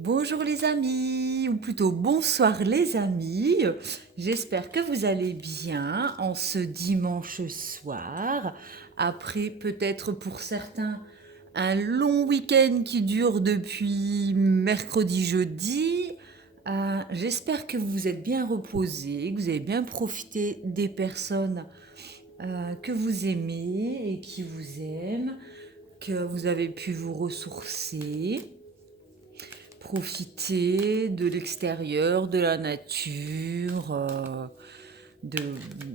Bonjour les amis, ou plutôt bonsoir les amis. J'espère que vous allez bien en ce dimanche soir. Après peut-être pour certains un long week-end qui dure depuis mercredi, jeudi. J'espère que vous vous êtes bien reposés, que vous avez bien profité des personnes que vous aimez et qui vous aiment, que vous avez pu vous ressourcer. Profiter de l'extérieur, de la nature, de,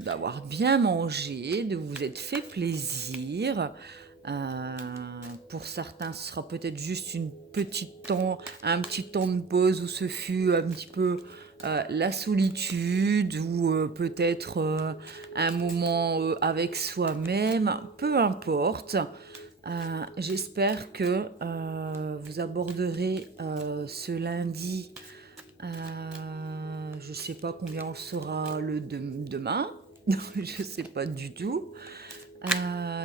d'avoir bien mangé, de vous être fait plaisir. Euh, pour certains, ce sera peut-être juste un petit temps de pause où ce fut un petit peu la solitude ou peut-être un moment avec soi-même, peu importe. J'espère que vous aborderez ce lundi. euh, je ne sais pas combien on sera demain. Je ne sais pas du tout.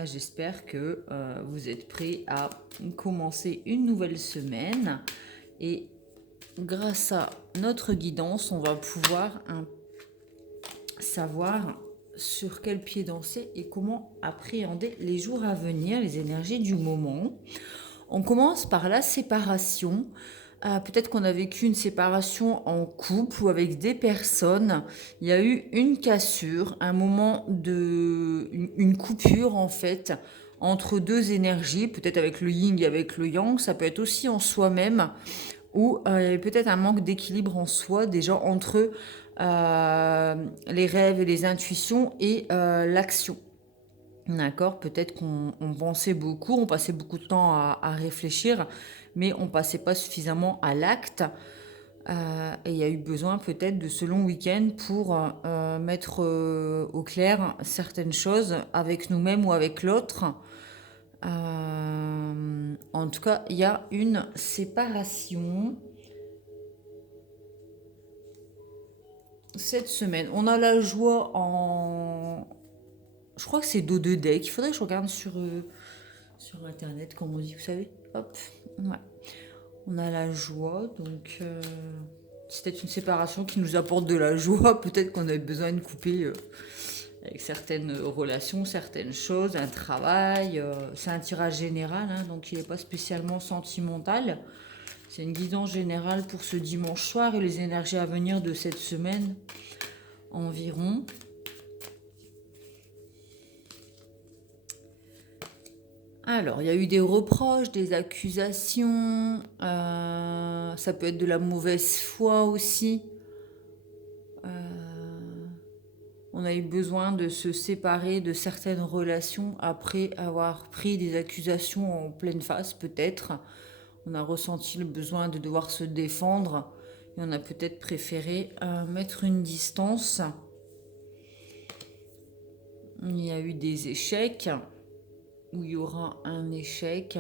J'espère que vous êtes prêts à commencer une nouvelle semaine. Et grâce à notre guidance, on va pouvoir savoir sur quel pied danser et comment appréhender les jours à venir, les énergies du moment. On commence par la séparation. Peut-être qu'on a vécu une séparation en couple ou avec des personnes. Il y a eu une cassure, un moment une coupure en fait entre deux énergies, peut-être avec le yin et avec le yang. Ça peut être aussi en soi-même ou il y avait peut-être un manque d'équilibre en soi déjà entre les rêves et les intuitions et l'action. D'accord, peut-être qu'on pensait beaucoup, on passait beaucoup de temps à réfléchir, mais on passait pas suffisamment à l'acte. Et il y a eu besoin peut-être de ce long week-end pour mettre au clair certaines choses avec nous-mêmes ou avec l'autre. En tout cas, il y a une séparation cette semaine. On a la joie en... Je crois que c'est dos de deck. Il faudrait que je regarde sur internet, comme on dit, vous savez. Hop, ouais. On a la joie, donc c'est peut-être une séparation qui nous apporte de la joie. Peut-être qu'on avait besoin de couper avec certaines relations, certaines choses, un travail. C'est un tirage général, hein, donc il n'est pas spécialement sentimental. C'est une guidance générale pour ce dimanche soir et les énergies à venir de cette semaine environ. Alors, il y a eu des reproches, des accusations, ça peut être de la mauvaise foi aussi. On a eu besoin de se séparer de certaines relations après avoir pris des accusations en pleine face, peut-être. On a ressenti le besoin de devoir se défendre et on a peut-être préféré mettre une distance. Il y a eu des échecs, où il y aura un échec.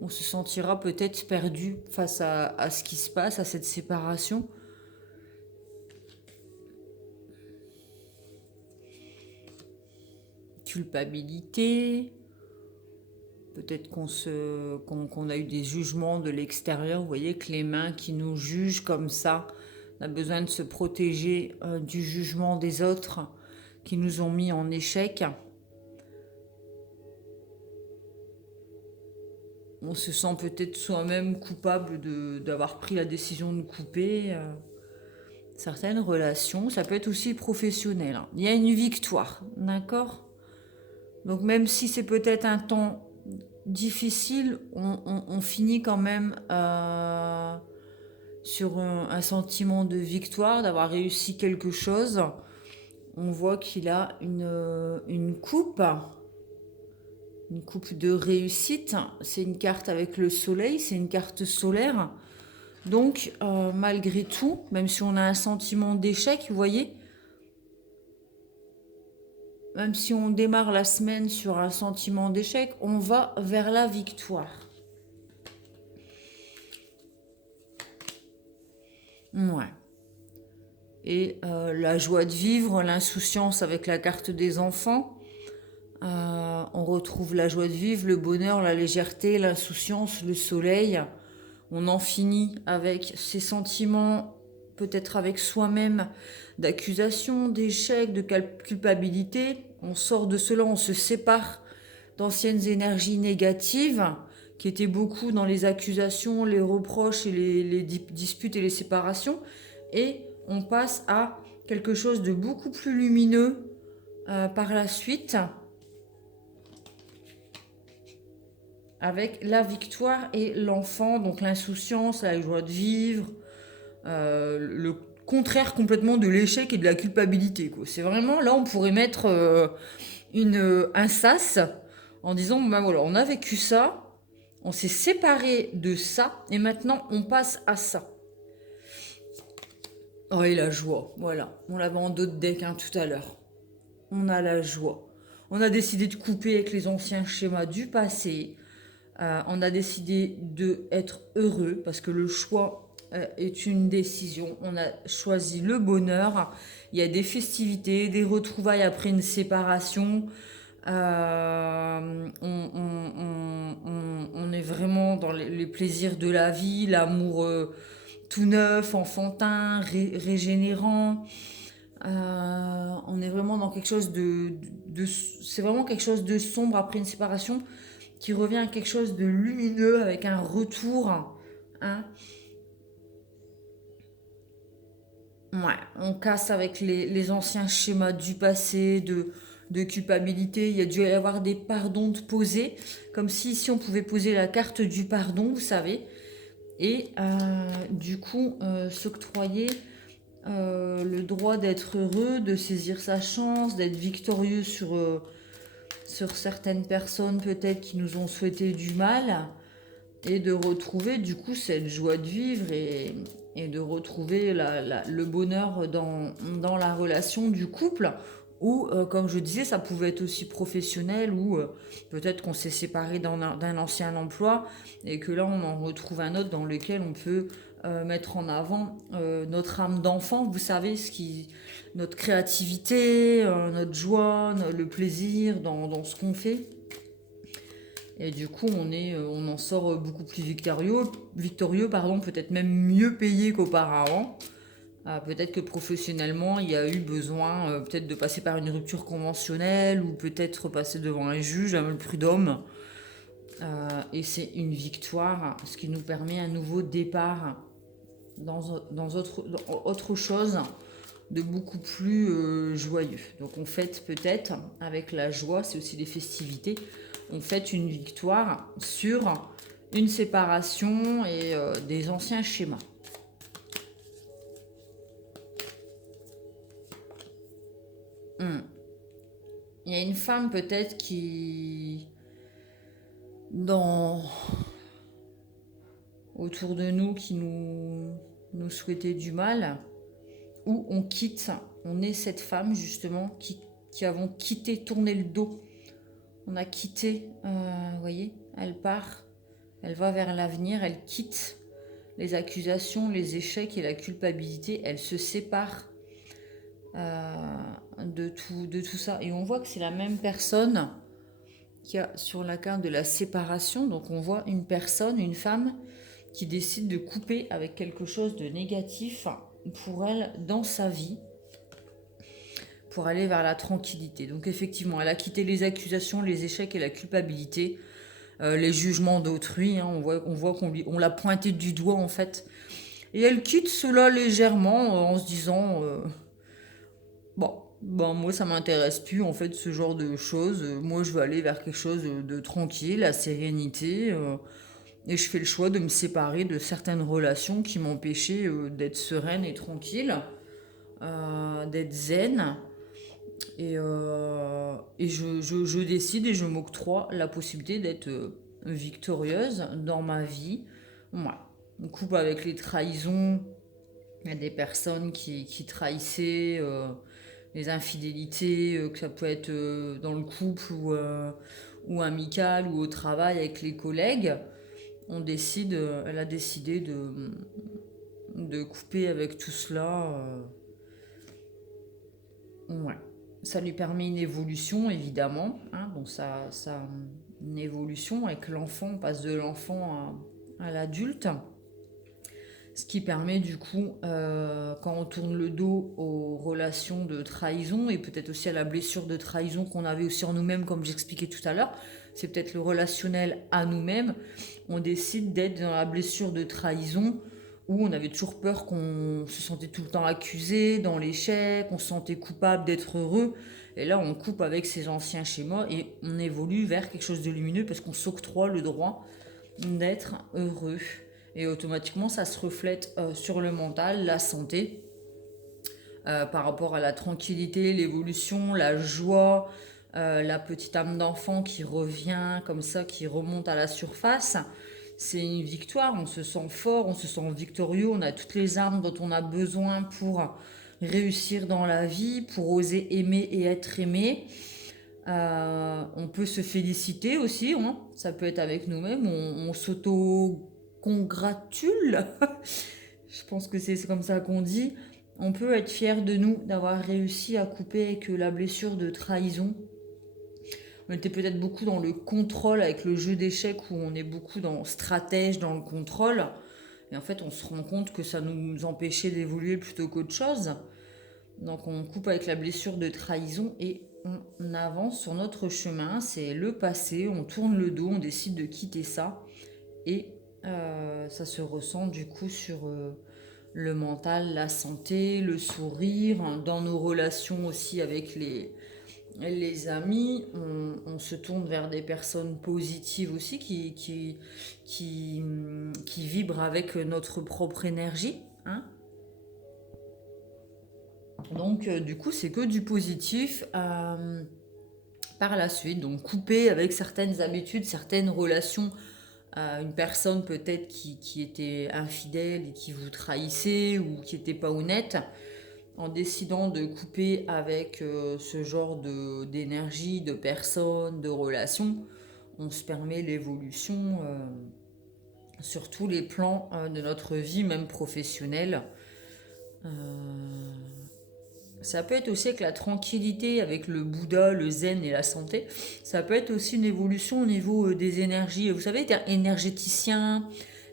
On se sentira peut-être perdu face à ce qui se passe, à cette séparation. Culpabilité. Peut-être qu'on a eu des jugements de l'extérieur. Vous voyez que les mains qui nous jugent comme ça, on a besoin de se protéger du jugement des autres qui nous ont mis en échec. On se sent peut-être soi-même coupable d'avoir pris la décision de couper certaines relations. Ça peut être aussi professionnel, hein. Il y a une victoire, d'accord? Donc même si c'est peut-être un temps difficile, on finit quand même sur un sentiment de victoire, d'avoir réussi quelque chose. On voit qu'il a une coupe de réussite. C'est une carte avec le soleil, c'est une carte solaire. Donc, malgré tout, même si on a un sentiment d'échec, vous voyez, même si on démarre la semaine sur un sentiment d'échec, on va vers la victoire. Ouais. Et la joie de vivre, l'insouciance avec la carte des enfants. On retrouve la joie de vivre, le bonheur, la légèreté, l'insouciance, le soleil. on en finit avec ses sentiments, peut-être avec soi-même, d'accusation, d'échec, de culpabilité. On sort de cela, on se sépare d'anciennes énergies négatives qui étaient beaucoup dans les accusations, les reproches et les disputes et les séparations. Et on passe à quelque chose de beaucoup plus lumineux par la suite, avec la victoire et l'enfant, donc l'insouciance, la joie de vivre, le contraire complètement de l'échec et de la culpabilité, quoi. C'est vraiment, là on pourrait mettre un sas en disant, ben voilà, on a vécu ça, on s'est séparé de ça, et maintenant on passe à ça. Oh, et la joie, voilà, on l'avait en dos de deck tout à l'heure. On a la joie. On a décidé de couper avec les anciens schémas du passé. On a décidé d'être heureux parce que le choix est une décision. On a choisi le bonheur. Il y a des festivités, des retrouvailles après une séparation. On est vraiment dans les plaisirs de la vie, l'amour tout neuf, enfantin, régénérant. On est vraiment dans quelque chose c'est vraiment quelque chose de sombre après une séparation qui revient à quelque chose de lumineux avec un retour. Hein. Ouais, on casse avec les anciens schémas du passé, de culpabilité. Il y a dû y avoir des pardons de poser, comme si on pouvait poser la carte du pardon, vous savez, et du coup s'octroyer le droit d'être heureux, de saisir sa chance, d'être victorieux sur certaines personnes peut-être qui nous ont souhaité du mal, et de retrouver du coup cette joie de vivre et de retrouver le bonheur dans la relation du couple, ou comme je disais, ça pouvait être aussi professionnel, ou peut-être qu'on s'est séparé d'un ancien emploi et que là on en retrouve un autre dans lequel on peut mettre en avant notre âme d'enfant, vous savez, notre créativité, notre joie, le plaisir dans ce qu'on fait. Et du coup, on en sort beaucoup plus victorieux, pardon, peut-être même mieux payé qu'auparavant. Peut-être que professionnellement, il y a eu besoin peut-être de passer par une rupture conventionnelle, ou peut-être passer devant un juge, un prud'homme. Et c'est une victoire, ce qui nous permet un nouveau départ dans autre chose de beaucoup plus joyeux. Donc on fête peut-être avec la joie, c'est aussi des festivités, on fête une victoire sur une séparation et des anciens schémas. Il y a une femme peut-être qui, autour de nous, qui nous souhaitait du mal, où on est cette femme justement qui avons quitté, tourné le dos. On a quitté, vous voyez, elle part, elle va vers l'avenir, elle quitte les accusations, les échecs et la culpabilité, elle se sépare de tout ça. Et on voit que c'est la même personne qui a sur la carte de la séparation. Donc on voit une personne, une femme, qui décide de couper avec quelque chose de négatif pour elle dans sa vie, pour aller vers la tranquillité. Donc effectivement, elle a quitté les accusations, les échecs et la culpabilité, les jugements d'autrui. On voit qu'on l'a pointé du doigt en fait. Et elle quitte cela légèrement en se disant bon, moi ça m'intéresse plus en fait ce genre de choses. Moi je veux aller vers quelque chose de tranquille, la sérénité. Et je fais le choix de me séparer de certaines relations qui m'empêchaient d'être sereine et tranquille, d'être zen. Et je décide et je m'octroie la possibilité d'être victorieuse dans ma vie. Voilà. On coupe avec les trahisons. Il y a des personnes qui trahissaient, les infidélités, que ça peut être dans le couple ou amical ou au travail avec les collègues. Elle a décidé de couper avec tout cela. Ouais. Ça lui permet une évolution, évidemment. Donc une évolution avec l'enfant, on passe de l'enfant à l'adulte. Ce qui permet du coup, quand on tourne le dos aux relations de trahison et peut-être aussi à la blessure de trahison qu'on avait aussi en nous-mêmes, comme j'expliquais tout à l'heure, c'est peut-être le relationnel à nous-mêmes, on décide d'être dans la blessure de trahison où on avait toujours peur qu'on se sentait tout le temps accusé, dans l'échec, on se sentait coupable d'être heureux. Et là, on coupe avec ces anciens schémas et on évolue vers quelque chose de lumineux parce qu'on s'octroie le droit d'être heureux. Et automatiquement, ça se reflète sur le mental, la santé, par rapport à la tranquillité, l'évolution, la joie, la petite âme d'enfant qui revient comme ça, qui remonte à la surface. C'est une victoire, on se sent fort, on se sent victorieux, on a toutes les armes dont on a besoin pour réussir dans la vie, pour oser aimer et être aimé. On peut se féliciter aussi, hein. Ça peut être avec nous-mêmes, on s'auto-congratule. Je pense que c'est comme ça qu'on dit. On peut être fier de nous d'avoir réussi à couper avec la blessure de trahison. On était peut-être beaucoup dans le contrôle avec le jeu d'échecs où on est beaucoup dans stratège, dans le contrôle. Et en fait, on se rend compte que ça nous empêchait d'évoluer plutôt qu'autre chose. Donc on coupe avec la blessure de trahison et on avance sur notre chemin. C'est le passé, on tourne le dos, on décide de quitter ça. Et ça se ressent du coup sur le mental, la santé, le sourire, hein, dans nos relations aussi avec les amis, on se tourne vers des personnes positives aussi qui vibrent avec notre propre énergie, hein. Donc du coup c'est que du positif par la suite. Donc couper avec certaines habitudes, certaines relations, une personne peut-être qui était infidèle et qui vous trahissait ou qui n'était pas honnête, en décidant de couper avec ce genre d'énergie, de personnes, de relations, on se permet l'évolution sur tous les plans de notre vie, même professionnelle. Euh, Ça peut être aussi avec la tranquillité, avec le Bouddha, le zen et la santé. Ça peut être aussi une évolution au niveau des énergies. Vous savez, les énergéticiens,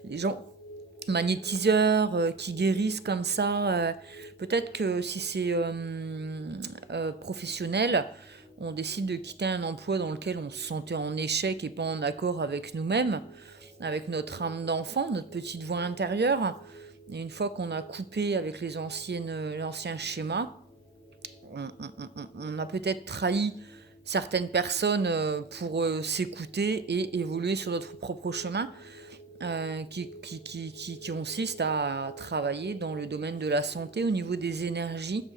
les gens magnétiseurs qui guérissent comme ça. Peut-être que si c'est professionnel, on décide de quitter un emploi dans lequel on se sentait en échec et pas en accord avec nous-mêmes, avec notre âme d'enfant, notre petite voix intérieure. Et une fois qu'on a coupé avec l'ancien schéma, on a peut-être trahi certaines personnes pour s'écouter et évoluer sur notre propre chemin, qui consiste à travailler dans le domaine de la santé au niveau des énergies.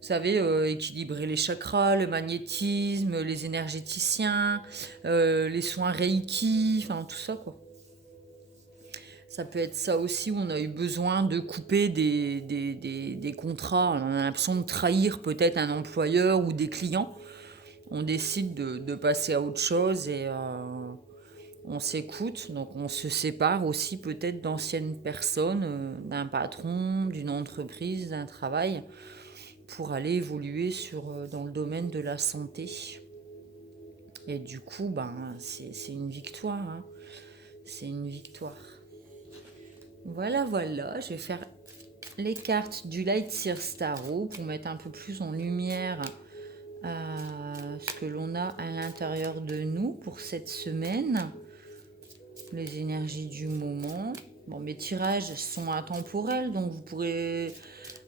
Vous savez, équilibrer les chakras, le magnétisme, les énergéticiens, les soins Reiki, enfin tout ça quoi. Ça peut être ça aussi où on a eu besoin de couper des contrats. On a l'impression de trahir peut-être un employeur ou des clients. On décide de passer à autre chose et on s'écoute. Donc on se sépare aussi peut-être d'anciennes personnes, d'un patron, d'une entreprise, d'un travail, pour aller évoluer dans le domaine de la santé. Et du coup, c'est une victoire, hein. C'est une victoire. Voilà, je vais faire les cartes du Light Seer Tarot pour mettre un peu plus en lumière ce que l'on a à l'intérieur de nous pour cette semaine, les énergies du moment. Bon, mes tirages sont intemporels, donc vous pourrez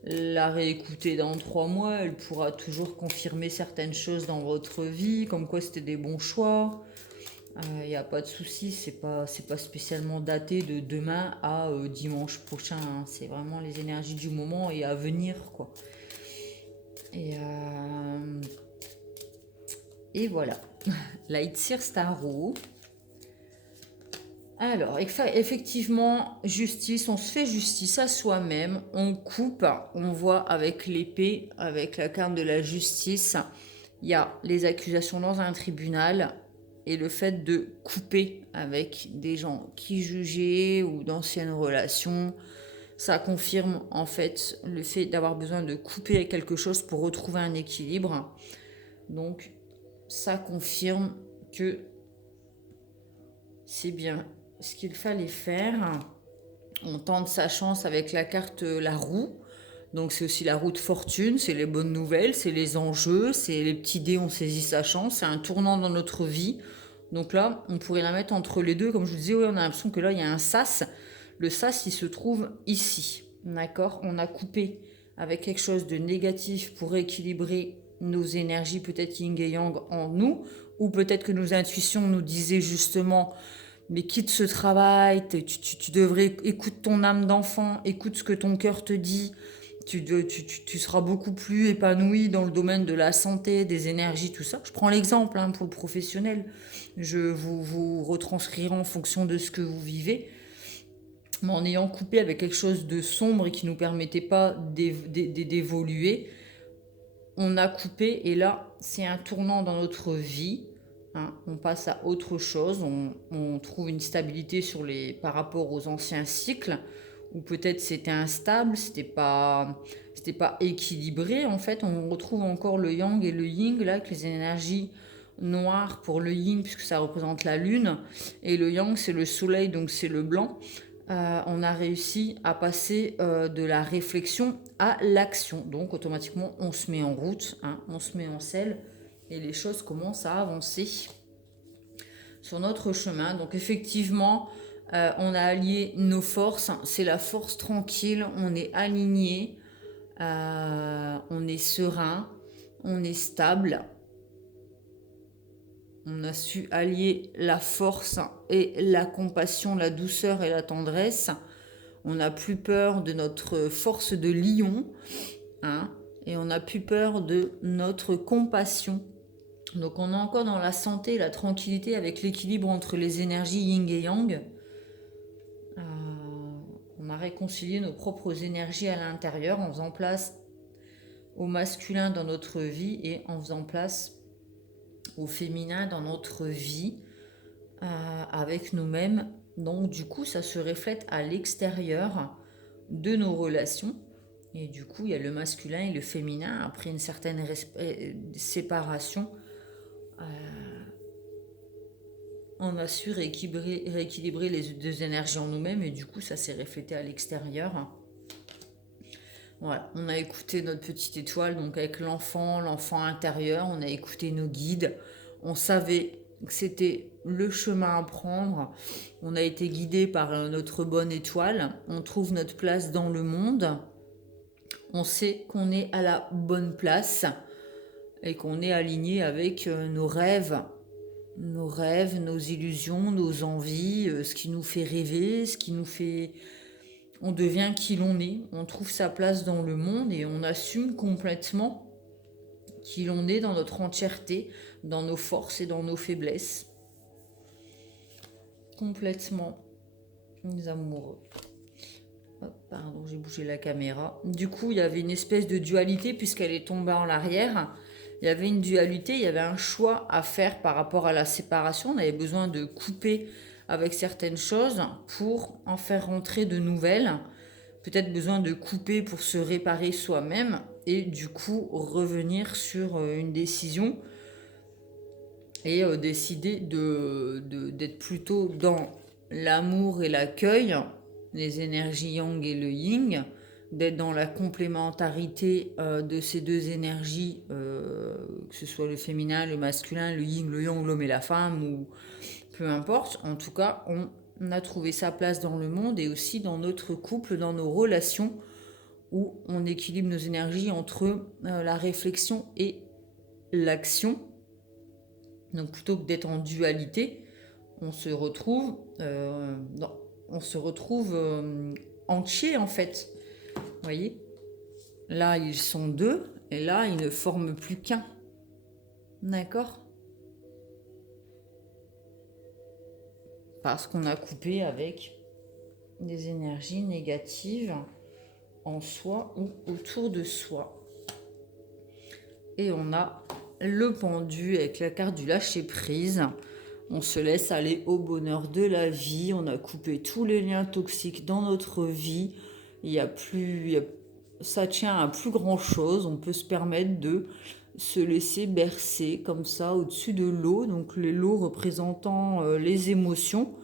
la réécouter dans 3 mois. Elle pourra toujours confirmer certaines choses dans votre vie, comme quoi c'était des bons choix. Il n'y a pas de souci, c'est pas spécialement daté de demain à dimanche prochain, hein. C'est vraiment les énergies du moment et à venir, quoi. Et voilà. Light Seer Tarot. Alors, effectivement, justice, on se fait justice à soi-même, on coupe, on voit avec l'épée, avec la carte de la justice, il y a les accusations dans un tribunal et le fait de couper avec des gens qui jugeaient ou d'anciennes relations, ça confirme en fait le fait d'avoir besoin de couper avec quelque chose pour retrouver un équilibre. Donc, ça confirme que c'est bien ce qu'il fallait faire. On tente sa chance avec la carte la roue. Donc c'est aussi la roue de fortune, c'est les bonnes nouvelles, c'est les enjeux, c'est les petits dés, on saisit sa chance, c'est un tournant dans notre vie. Donc là, on pourrait la mettre entre les deux. Comme je vous disais, oui, on a l'impression que là, il y a un sas. Le sas, il se trouve ici. D'accord? On a coupé avec quelque chose de négatif pour équilibrer nos énergies, peut-être yin et yang en nous, ou peut-être que nos intuitions nous disaient justement, mais quitte ce travail, tu devrais écouter ton âme d'enfant, écoute ce que ton cœur te dit, tu seras beaucoup plus épanoui dans le domaine de la santé, des énergies, tout ça. Je prends l'exemple pour le professionnel. Je vous retranscrirai en fonction de ce que vous vivez. Mais en ayant coupé avec quelque chose de sombre et qui ne nous permettait pas d'évoluer, on a coupé et là, c'est un tournant dans notre vie. On passe à autre chose, on trouve une stabilité par rapport aux anciens cycles, ou peut-être c'était instable, c'était pas équilibré. En fait, on retrouve encore le yang et le yin, là, avec les énergies noires pour le yin, puisque ça représente la lune, et le yang, c'est le soleil, donc c'est le blanc. On a réussi à passer de la réflexion à l'action. Donc automatiquement, on se met en route, on se met en selle, et les choses commencent à avancer sur notre chemin. Donc effectivement, on a allié nos forces. C'est la force tranquille, on est aligné, on est serein, on est stable. On a su allier la force et la compassion, la douceur et la tendresse. On n'a plus peur de notre force de lion, et on n'a plus peur de notre compassion. Donc on est encore dans la santé, la tranquillité avec l'équilibre entre les énergies yin et yang. On a réconcilié nos propres énergies à l'intérieur en faisant place au masculin dans notre vie et en faisant place au féminin dans notre vie avec nous-mêmes. Donc du coup, ça se reflète à l'extérieur de nos relations. Et du coup, il y a le masculin et le féminin. Après une certaine séparation, on a su rééquilibrer les deux énergies en nous-mêmes. Et du coup, ça s'est reflété à l'extérieur. Voilà, on a écouté notre petite étoile, donc avec l'enfant intérieur, on a écouté nos guides, on savait que c'était le chemin à prendre, on a été guidé par notre bonne étoile, on trouve notre place dans le monde, on sait qu'on est à la bonne place et qu'on est aligné avec nos rêves, nos illusions, nos envies, ce qui nous fait rêver, ce qui nous fait... On devient qui l'on est, on trouve sa place dans le monde et on assume complètement qui l'on est dans notre entièreté, dans nos forces et dans nos faiblesses. Complètement les amoureux. Pardon, j'ai bougé la caméra. Du coup, il y avait une espèce de dualité puisqu'elle est tombée en arrière. Il y avait une dualité, il y avait un choix à faire par rapport à la séparation. On avait besoin de couper avec certaines choses pour en faire rentrer de nouvelles. Peut-être besoin de couper pour se réparer soi-même et du coup revenir sur une décision et décider d'être plutôt dans l'amour et l'accueil, les énergies yang et le yin, d'être dans la complémentarité de ces deux énergies, que ce soit le féminin, le masculin, le yin, le yang, l'homme et la femme, ou peu importe. En tout cas, on a trouvé sa place dans le monde et aussi dans notre couple, dans nos relations, où on équilibre nos énergies entre la réflexion et l'action. Donc plutôt que d'être en dualité, on se retrouve entier en fait. Vous voyez, là ils sont deux et là ils ne forment plus qu'un. D'accord ? Parce qu'on a coupé avec des énergies négatives en soi ou autour de soi. Et on a le pendu avec la carte du lâcher prise. On se laisse aller au bonheur de la vie. On a coupé tous les liens toxiques dans notre vie. Ça tient à plus grand chose. On peut se permettre de se laisser bercer comme ça au-dessus de l'eau. Donc les lots représentant les émotions.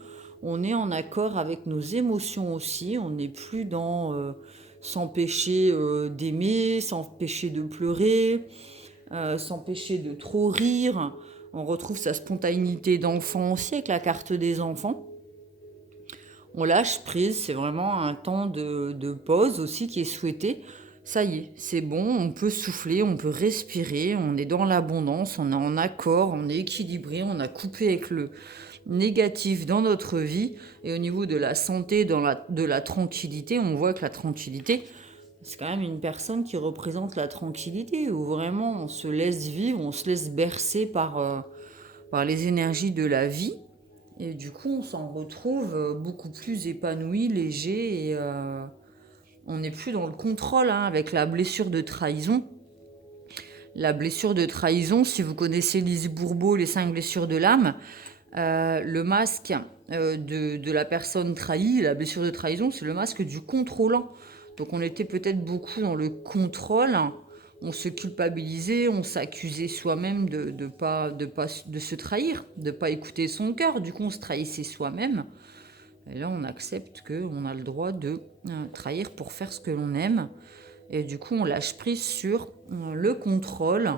On est en accord avec nos émotions aussi. On n'est plus dans s'empêcher d'aimer, s'empêcher de pleurer, s'empêcher de trop rire. On retrouve sa spontanéité d'enfant aussi avec la carte des enfants. On lâche prise, c'est vraiment un temps de pause aussi qui est souhaité. Ça y est, c'est bon, on peut souffler, on peut respirer, on est dans l'abondance, on est en accord, on est équilibré, on a coupé avec le négatif dans notre vie. Et au niveau de la santé, de la tranquillité, on voit que la tranquillité, c'est quand même une personne qui représente la tranquillité, où vraiment on se laisse vivre, on se laisse bercer par les énergies de la vie. Et du coup, on s'en retrouve beaucoup plus épanoui, léger, et on n'est plus dans le contrôle avec la blessure de trahison. La blessure de trahison, si vous connaissez Lise Bourbeau, les 5 blessures de l'âme, le masque de la personne trahie, la blessure de trahison, c'est le masque du contrôlant. Donc on était peut-être beaucoup dans le contrôle, on se culpabilisait, on s'accusait soi-même de se trahir, de pas écouter son cœur. Du coup, on se trahissait soi-même. Et là, on accepte qu'on a le droit de trahir pour faire ce que l'on aime. Et du coup, on lâche prise sur le contrôle,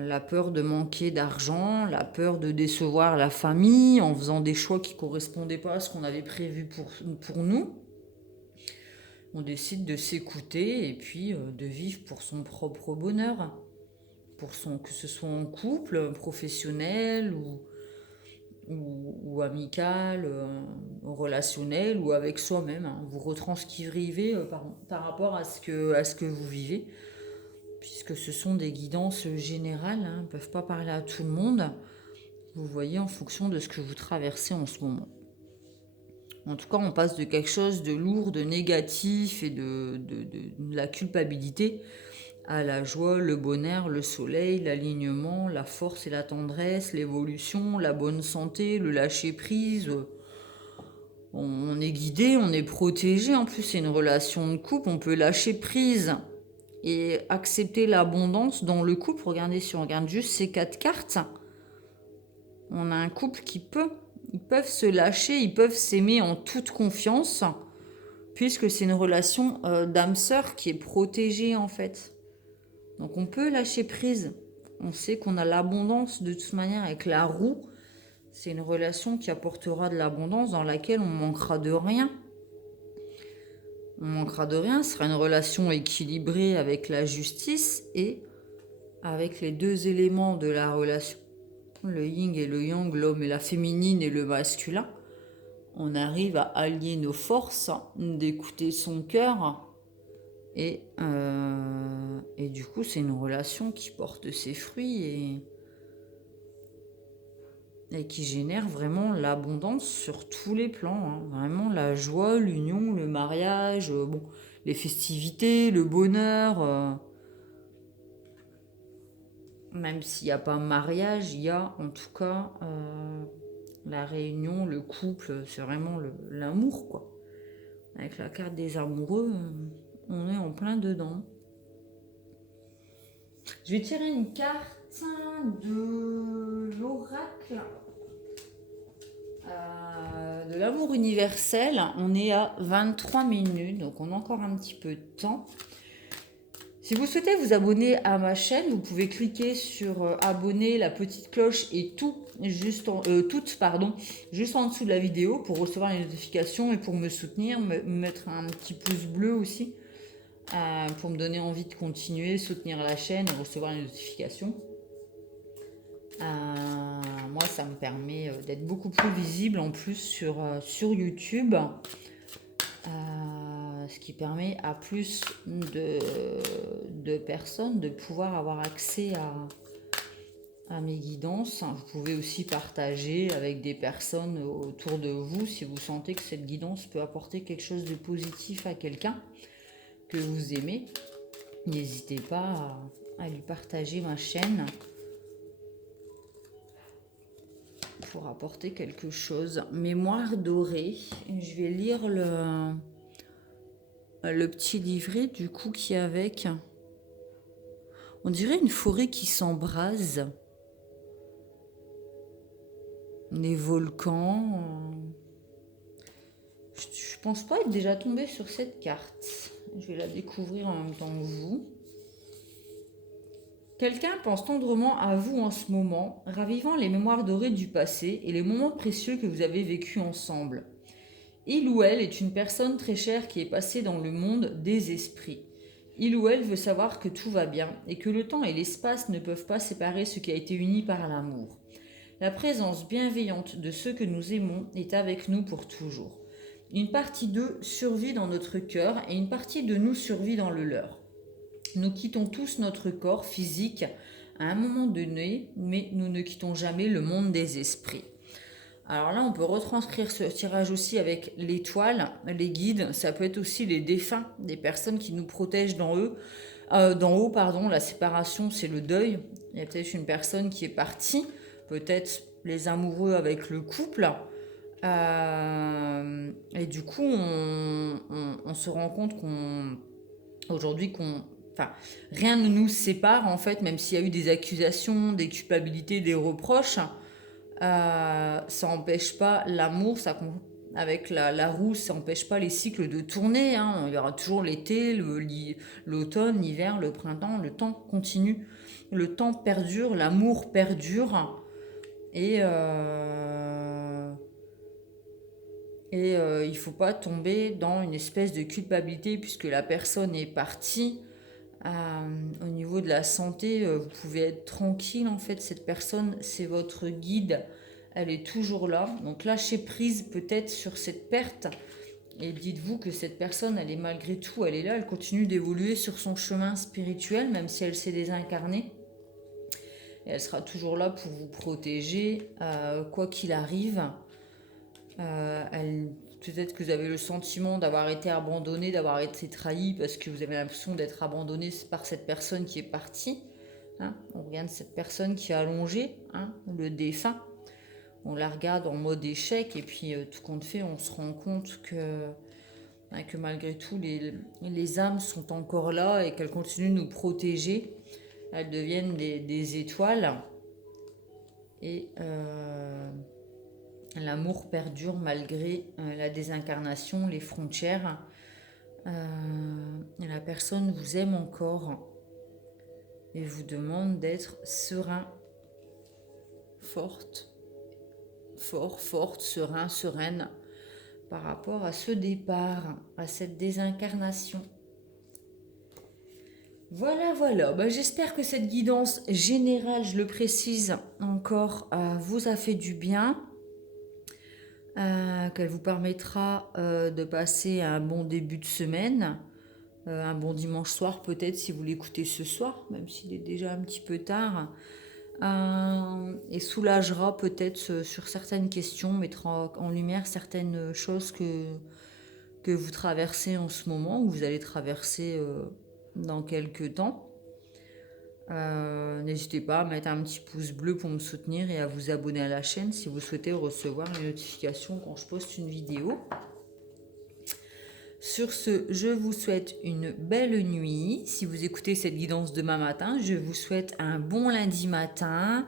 la peur de manquer d'argent, la peur de décevoir la famille en faisant des choix qui ne correspondaient pas à ce qu'on avait prévu pour nous. On décide de s'écouter et puis de vivre pour son propre bonheur, que ce soit en couple, professionnel ou amical, relationnel ou avec soi-même. Vous retranscrivez par rapport à ce que vous vivez, puisque ce sont des guidances générales, ils ne peuvent pas parler à tout le monde. Vous voyez en fonction de ce que vous traversez en ce moment. En tout cas, on passe de quelque chose de lourd, de négatif et de la culpabilité à la joie, le bonheur, le soleil, l'alignement, la force et la tendresse, l'évolution, la bonne santé, le lâcher-prise. On est guidé, on est protégé. En plus, c'est une relation de couple, on peut lâcher prise et accepter l'abondance dans le couple. Regardez, si on regarde juste ces 4 cartes, on a un couple ils peuvent se lâcher, ils peuvent s'aimer en toute confiance, puisque c'est une relation d'âme-sœur qui est protégée en fait. Donc on peut lâcher prise. On sait qu'on a l'abondance de toute manière avec la roue. C'est une relation qui apportera de l'abondance dans laquelle on manquera de rien. On manquera de rien. Ce sera une relation équilibrée avec la justice et avec les 2 éléments de la relation. Le yin et le yang, l'homme et la féminine et le masculin. On arrive à allier nos forces, d'écouter son cœur. Et du coup, c'est une relation qui porte ses fruits et qui génère vraiment l'abondance sur tous les plans. Vraiment la joie, l'union, le mariage, les festivités, le bonheur. Même s'il n'y a pas mariage, il y a en tout cas la réunion, le couple, c'est vraiment l'amour, quoi. Avec la carte des amoureux, on est en plein dedans. Je vais tirer une carte de l'oracle de l'amour universel. On est à 23 minutes, donc on a encore un petit peu de temps. Si vous souhaitez vous abonner à ma chaîne, vous pouvez cliquer sur abonner, la petite cloche et juste en dessous de la vidéo pour recevoir les notifications et pour me soutenir, mettre un petit pouce bleu aussi pour me donner envie de continuer, soutenir la chaîne et recevoir les notifications. Moi, ça me permet d'être beaucoup plus visible en plus sur YouTube. Ce qui permet à plus de personnes de pouvoir avoir accès à mes guidances. Vous pouvez aussi partager avec des personnes autour de vous si vous sentez que cette guidance peut apporter quelque chose de positif à quelqu'un que vous aimez. N'hésitez pas à lui partager ma chaîne pour apporter quelque chose. Mémoire dorée. Je vais lire le petit livret du coup qui est avec. On dirait une forêt qui s'embrase. Des volcans, Je pense pas être déjà tombée sur cette carte. Je vais la découvrir en même temps que vous. Quelqu'un pense tendrement à vous en ce moment, ravivant les mémoires dorées du passé et les moments précieux que vous avez vécus ensemble. Il ou elle est une personne très chère qui est passée dans le monde des esprits. Il ou elle veut savoir que tout va bien et que le temps et l'espace ne peuvent pas séparer ce qui a été uni par l'amour. La présence bienveillante de ceux que nous aimons est avec nous pour toujours. Une partie d'eux survit dans notre cœur et une partie de nous survit dans le leur. Nous quittons tous notre corps physique à un moment donné, mais nous ne quittons jamais le monde des esprits. Alors là, on peut retranscrire ce tirage aussi avec l'étoile, les guides, ça peut être aussi les défunts, des personnes qui nous protègent d'en haut, pardon, la séparation, c'est le deuil. Il y a peut-être une personne qui est partie, peut-être les amoureux avec le couple. Et du coup, on se rend compte aujourd'hui, enfin, rien ne nous sépare en fait, même s'il y a eu des accusations, des culpabilités, des reproches. Ça n'empêche pas l'amour, avec la roue, ça n'empêche pas les cycles de tourner. Hein. Il y aura toujours l'été, l'automne, l'hiver, le printemps, le temps continue. Le temps perdure, l'amour perdure. Et, il ne faut pas tomber dans une espèce de culpabilité puisque la personne est partie. Au niveau de la santé, vous pouvez être tranquille en fait, cette personne c'est votre guide, elle est toujours là, donc lâchez prise peut-être sur cette perte et dites-vous que cette personne elle est malgré tout, elle est là, elle continue d'évoluer sur son chemin spirituel même si elle s'est désincarnée et elle sera toujours là pour vous protéger quoi qu'il arrive. Peut-être que vous avez le sentiment d'avoir été abandonné, d'avoir été trahi parce que vous avez l'impression d'être abandonné par cette personne qui est partie. Hein. On regarde cette personne qui est allongée, hein, le défunt. On la regarde en mode échec et puis tout compte fait, on se rend compte que malgré tout, les âmes sont encore là et qu'elles continuent de nous protéger. Elles deviennent des étoiles. Et l'amour perdure malgré la désincarnation, les frontières. La personne vous aime encore et vous demande d'être serein, forte, serein, sereine par rapport à ce départ, à cette désincarnation. Voilà. J'espère que cette guidance générale, je le précise encore, vous a fait du bien. Qu'elle vous permettra de passer un bon début de semaine, un bon dimanche soir peut-être si vous l'écoutez ce soir, même s'il est déjà un petit peu tard, et soulagera peut-être sur certaines questions, mettra en lumière certaines choses que vous traversez en ce moment, ou vous allez traverser dans quelques temps. N'hésitez pas à mettre un petit pouce bleu pour me soutenir et à vous abonner à la chaîne si vous souhaitez recevoir les notifications quand je poste une vidéo. Sur ce, je vous souhaite une belle nuit. Si vous écoutez cette guidance demain matin, je vous souhaite un bon lundi matin,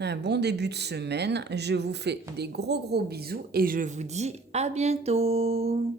un bon début de semaine. Je vous fais des gros bisous et je vous dis à bientôt.